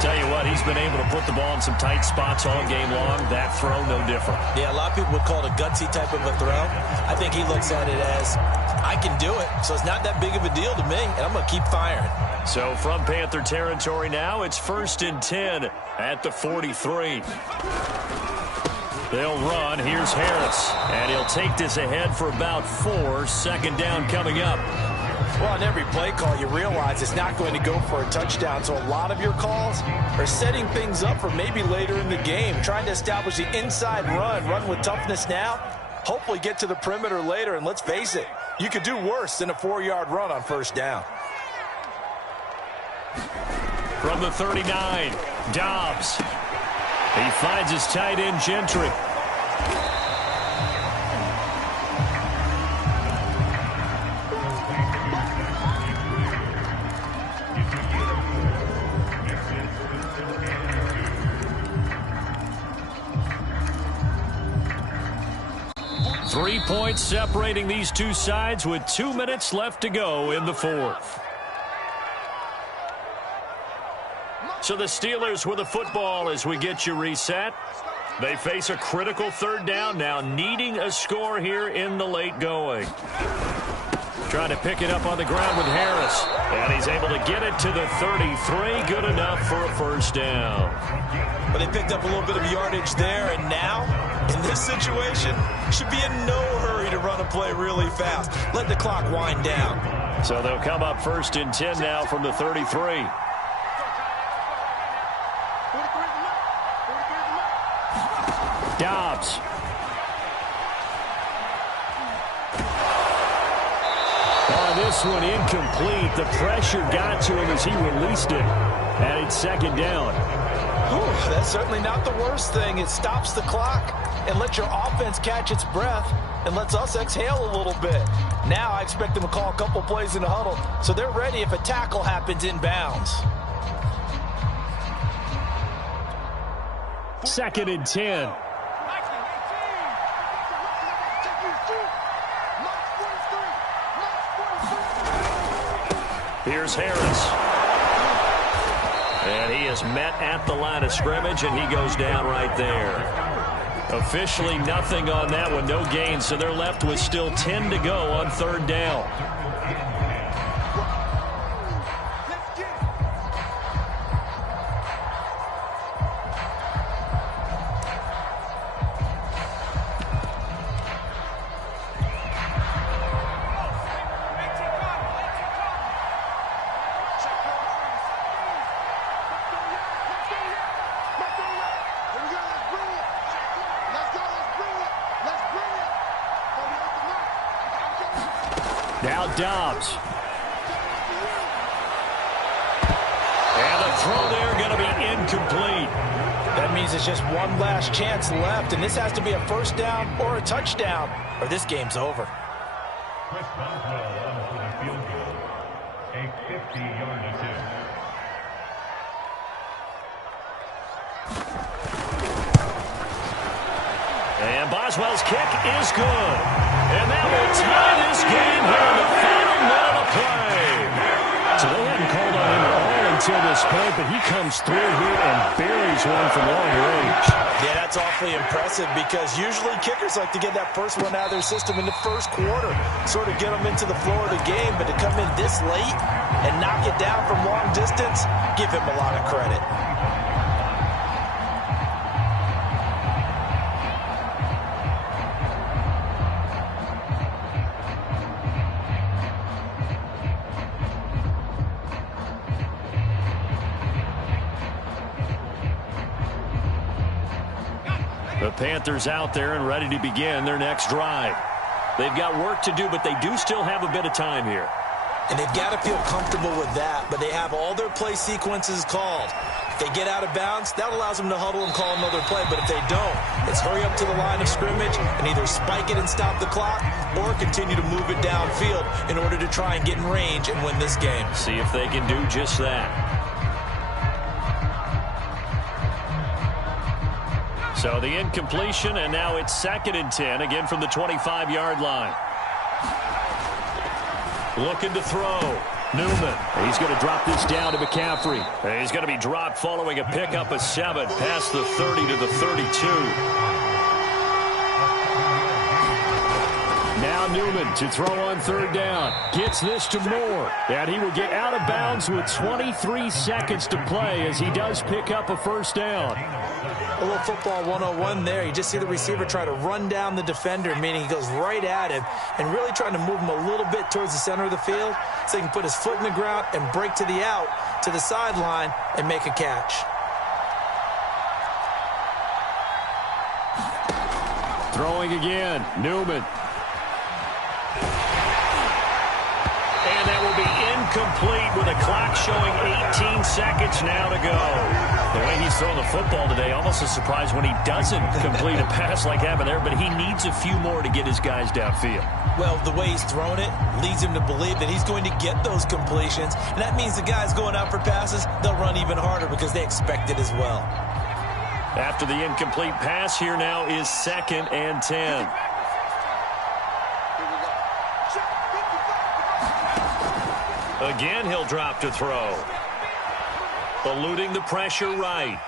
Tell you what, he's been able to put the ball in some tight spots all game long. That throw, no different. Yeah, a lot of people would call it a gutsy type of a throw. I think he looks at it as, I can do it, so it's not that big of a deal to me, and I'm going to keep firing. So from Panther territory now, it's 1st and 10 at the 43. They'll run. Here's Harris. And he'll take this ahead for about 4. 2nd down coming up. Well, on every play call, you realize it's not going to go for a touchdown. So a lot of your calls are setting things up for maybe later in the game, trying to establish the inside run with toughness now, hopefully get to the perimeter later. And let's face it, you could do worse than a 4-yard run on first down. From the 39, Dobbs. He finds his tight end, Gentry. Three points separating these two sides with 2 minutes left to go in the fourth. So the Steelers with the football as we get you reset. They face a critical 3rd down now, needing a score here in the late going. Trying to pick it up on the ground with Harris. And he's able to get it to the 33. Good enough for a first down. But they picked up a little bit of yardage there, and now, in this situation, should be in no hurry to run a play really fast. Let the clock wind down. So they'll come up 1st and 10 now from the 33. Dobbs. This one incomplete. The pressure got to him as he released it. And it's 2nd down. Whew, that's certainly not the worst thing. It stops the clock and lets your offense catch its breath and lets us exhale a little bit. Now I expect them to call a couple plays in the huddle so they're ready if a tackle happens inbounds. 2nd and 10. Here's Harris. And he is met at the line of scrimmage, and he goes down right there. Officially nothing on that one, no gain, so they're left with still 10 to go on 3rd down. Now Dobbs. And the throw there going to be incomplete. That means it's just one last chance left, and this has to be a first down or a touchdown, or this game's over. Chris Boswell on for the field goal. A 50-yard attempt. And Boswell's kick is good. And that will tie this game here in the final minute of play. So they hadn't called on him at all until this point, but he comes through here and buries one from long range. Yeah, that's awfully impressive because usually kickers like to get that first one out of their system in the first quarter, sort of get them into the flow of the game, but to come in this late and knock it down from long distance, give him a lot of credit. The Panthers out there and ready to begin their next drive. They've got work to do, but they do still have a bit of time here. And they've got to feel comfortable with that, but they have all their play sequences called. If they get out of bounds, that allows them to huddle and call another play, but if they don't, it's hurry up to the line of scrimmage and either spike it and stop the clock or continue to move it downfield in order to try and get in range and win this game. See if they can do just that. So the incompletion, and now it's 2nd and 10, again from the 25-yard line. Looking to throw. Newman. He's going to drop this down to McCaffrey. He's going to be dropped following a pickup of 7 past the 30 to the 32. Now Newman to throw on 3rd down. Gets this to Moore. And he will get out of bounds with 23 seconds to play as he does pick up a 1st down. A little football 101 there. You just see the receiver try to run down the defender, meaning he goes right at him and really trying to move him a little bit towards the center of the field so he can put his foot in the ground and break to the out, to the sideline, and make a catch. Throwing again. Newman. And that will be incomplete with a clock showing 18 seconds now to go. The way he's throwing the football today, almost a surprise when he doesn't complete a pass like happened there, but he needs a few more to get his guys downfield. Well, the way he's thrown it leads him to believe that he's going to get those completions, and that means the guys going out for passes, they'll run even harder because they expect it as well. After the incomplete pass, here now is 2nd and 10. Again, he'll drop to throw. Eluding the pressure right.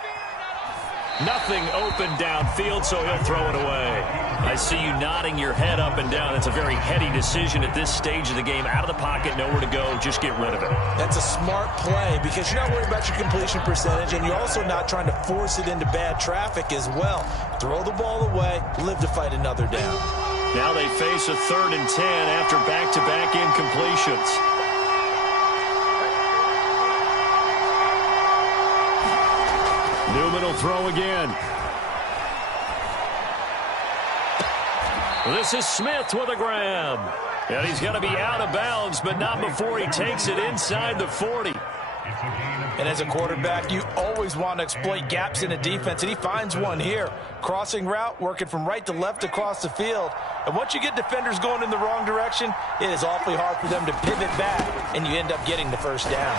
Nothing open downfield, so he'll throw it away. I see you nodding your head up and down. It's a very heady decision at this stage of the game. Out of the pocket, nowhere to go. Just get rid of it. That's a smart play because you're not worried about your completion percentage, and you're also not trying to force it into bad traffic as well. Throw the ball away, live to fight another down. Now they face a 3rd and 10 after back-to-back incompletions. Newman will throw again. This is Smith with a grab. And he's going to be out of bounds, but not before he takes it inside the 40. And as a quarterback, you always want to exploit gaps in a defense, and he finds one here. Crossing route, working from right to left across the field. And once you get defenders going in the wrong direction, it is awfully hard for them to pivot back, and you end up getting the 1st down.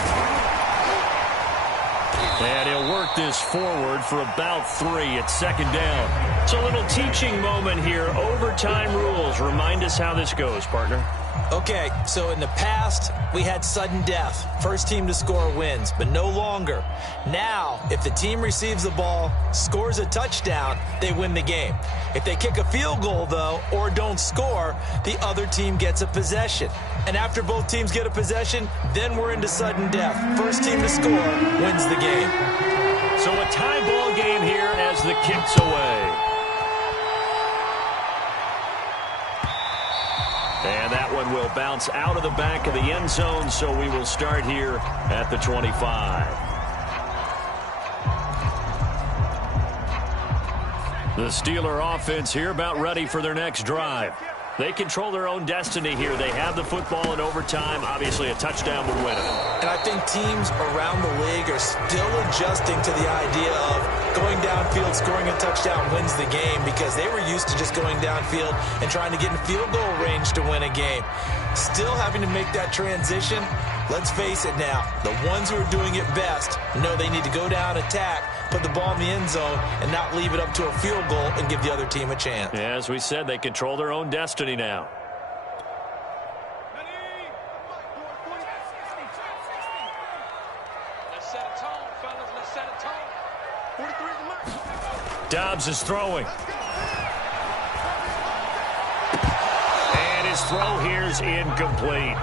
And he'll work this forward for about 3 at 2nd down. It's a little teaching moment here. Overtime rules. Remind us how this goes, partner. Okay, so in the past, we had sudden death. First team to score wins, but no longer. Now, if the team receives the ball, scores a touchdown, they win the game. If they kick a field goal, though, or don't score, the other team gets a possession. And after both teams get a possession, then we're into sudden death. First team to score wins the game. So a tie ball game here as the kick's away. And that one will bounce out of the back of the end zone, so we will start here at the 25. The Steeler offense here about ready for their next drive. They control their own destiny here. They have the football in overtime. Obviously, a touchdown would win it. And I think teams around the league are still adjusting to the idea of going downfield, scoring a touchdown wins the game, because they were used to just going downfield and trying to get in field goal range to win a game. Still having to make that transition. Let's face it now, the ones who are doing it best know they need to go down, attack, put the ball in the end zone, and not leave it up to a field goal and give the other team a chance. Yeah, as we said, they control their own destiny now. Let's set a tone, fellas. Let's set a tone. 43 is the mark. Dobbs is throwing. And his throw here is incomplete.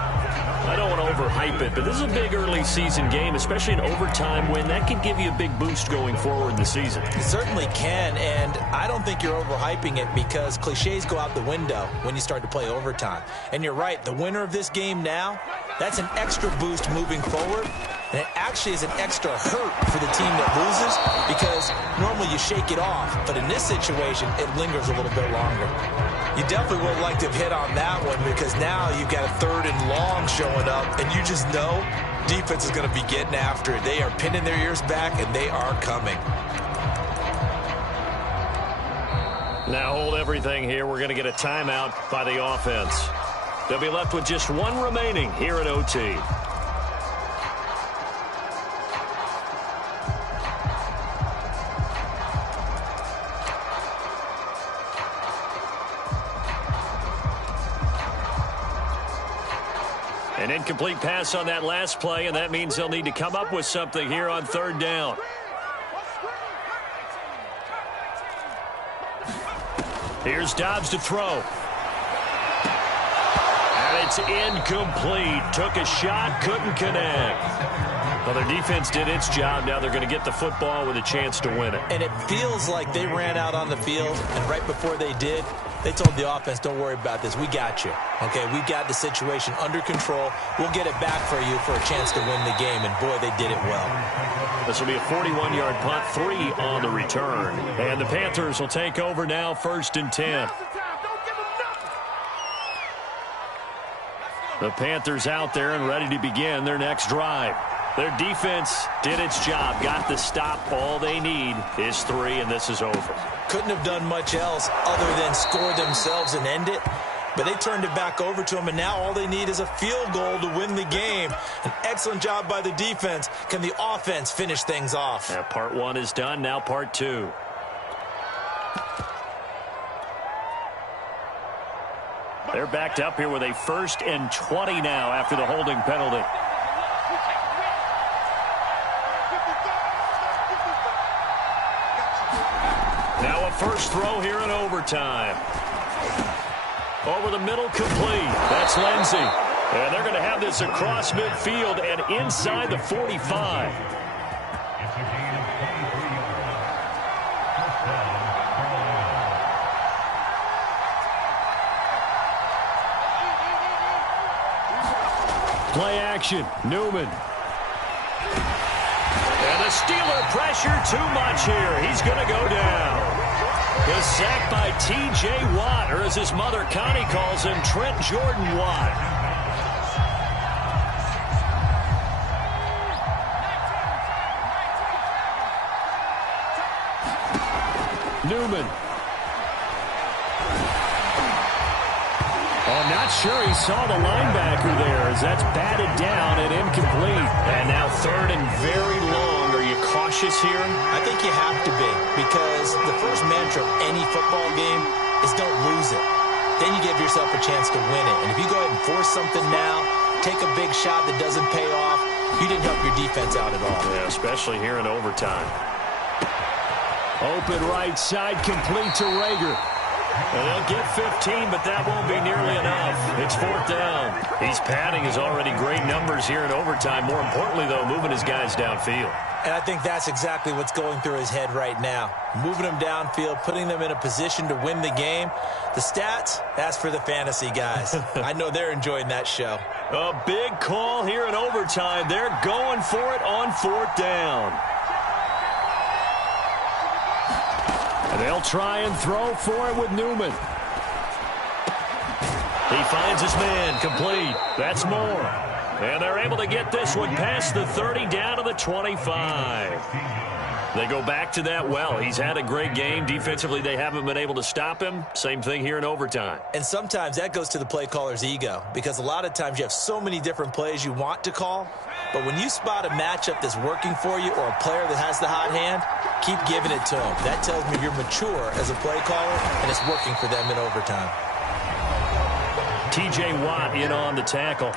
I don't want to overhype it, but this is a big early season game, especially an overtime win. That could give you a big boost going forward in the season. It certainly can, and I don't think you're overhyping it, because cliches go out the window when you start to play overtime. And you're right, the winner of this game now, that's an extra boost moving forward, and it actually is an extra hurt for the team that loses, because normally you shake it off, but in this situation, it lingers a little bit longer. You definitely would like to have hit on that one, because now you've got a 3rd and long showing up, and you just know defense is going to be getting after it. They are pinning their ears back, and they are coming. Now hold everything here. We're going to get a timeout by the offense. They'll be left with just one remaining here at OT. An incomplete pass on that last play, and that means they'll need to come up with something here on 3rd down. Here's Dobbs to throw. And it's incomplete. Took a shot, couldn't connect. Well, their defense did its job. Now they're going to get the football with a chance to win it. And it feels like they ran out on the field, and right before they did, they told the offense, don't worry about this. We got you. Okay, we got the situation under control. We'll get it back for you for a chance to win the game, and boy, they did it well. This will be a 41-yard punt, 3 on the return. And the Panthers will take over now, 1st and 10. The Panthers out there and ready to begin their next drive. Their defense did its job, got the stop. All they need is 3, and this is over. Couldn't have done much else other than score themselves and end it, but they turned it back over to them, and now all they need is a field goal to win the game. An excellent job by the defense. Can the offense finish things off? Yeah, part 1 is done, now part 2. They're backed up here with a 1st and 20 now after the holding penalty. Now a first throw here in overtime. Over the middle, complete. That's Lindsey. And they're going to have this across midfield and inside the 45. It's a gain of 23 yards. First down, Carolina. Play action. Newman. And the Steeler pressure too much here. He's going to go down. The sack by T.J. Watt, or as his mother Connie calls him, Trent Jordan Watt. Newman. Oh, not sure he saw the linebacker there, as that's batted down and incomplete. And now 3rd and very long. Are you cautious here? I think you have to be, because the first mantra of any football game is don't lose it. Then you give yourself a chance to win it. And if you go ahead and force something now, take a big shot that doesn't pay off, you didn't help your defense out at all. Yeah, especially here in overtime. Open right side, complete to Rager. And they'll get 15, but that won't be nearly enough. It's 4th down. He's padding his already great numbers here in overtime. More importantly, though, moving his guys downfield. And I think that's exactly what's going through his head right now. Moving them downfield, putting them in a position to win the game. The stats, that's for the fantasy guys. I know they're enjoying that show. A big call here in overtime. They're going for it on 4th down. And they'll try and throw for it with Newman. He finds his man, complete. That's more. And they're able to get this one past the 30 down to the 25. They go back to that well. He's had a great game. Defensively, they haven't been able to stop him. Same thing here in overtime. And sometimes that goes to the play caller's ego, because a lot of times you have so many different plays you want to call. But when you spot a matchup that's working for you or a player that has the hot hand, keep giving it to him. That tells me you're mature as a play caller, and it's working for them in overtime. T.J. Watt in on the tackle.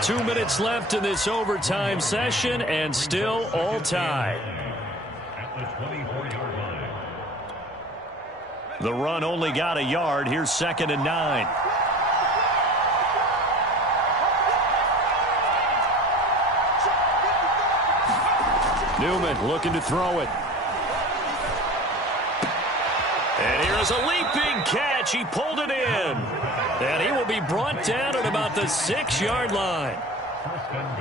2 minutes left in this overtime session, and still all tied. At the 24-yard line. The run only got a yard. Here's 2nd and 9. Newman looking to throw it. And here's a leaping catch. He pulled it in. And he will be brought down at about the 6-yard line.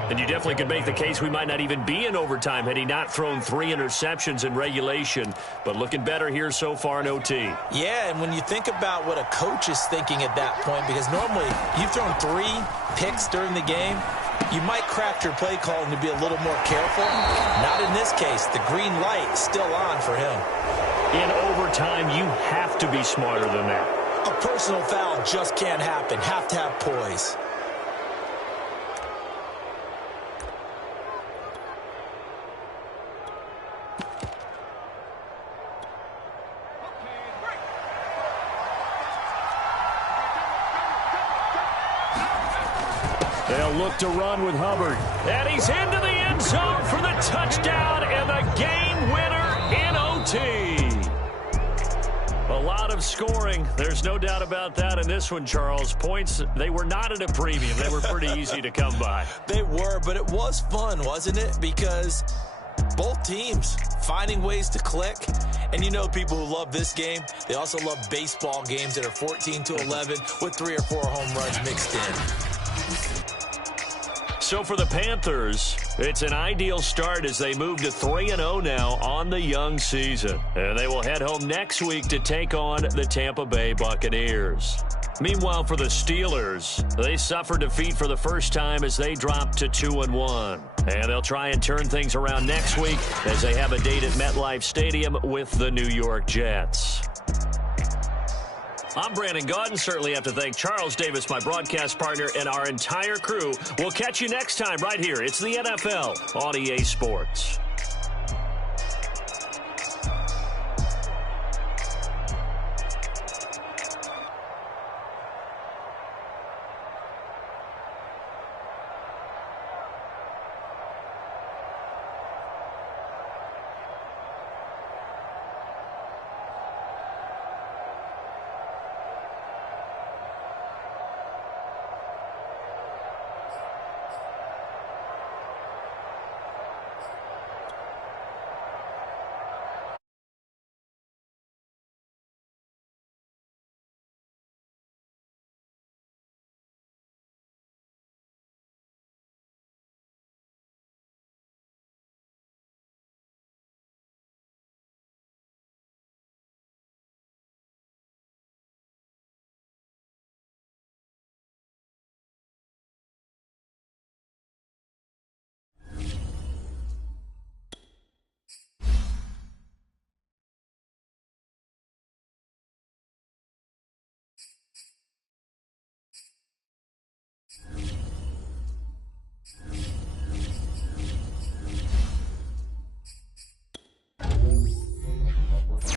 And you definitely could make the case we might not even be in overtime had he not thrown 3 interceptions in regulation. But looking better here so far in OT. Yeah, and when you think about what a coach is thinking at that point, because normally you've thrown 3 picks during the game, you might craft your play calling to be a little more careful. Not in this case. The green light is still on for him. In overtime, you have to be smarter than that. A personal foul just can't happen. Have to have poise. They'll look to run with Hubbard. And he's into the end zone for the touchdown and the game winner in OT. A lot of scoring. There's no doubt about that in this one, Charles. Points, they were not at a premium. They were pretty easy to come by. They were, but it was fun, wasn't it? Because both teams finding ways to click. And you know people who love this game, they also love baseball games that are 14-11 with 3 or 4 home runs mixed in. So for the Panthers, it's an ideal start as they move to 3-0 now on the young season. And they will head home next week to take on the Tampa Bay Buccaneers. Meanwhile, for the Steelers, they suffered defeat for the first time as they dropped to 2-1. And they'll try and turn things around next week as they have a date at MetLife Stadium with the New York Jets. I'm Brandon Gaudin. Certainly have to thank Charles Davis, my broadcast partner, and our entire crew. We'll catch you next time right here. It's the NFL on EA Sports.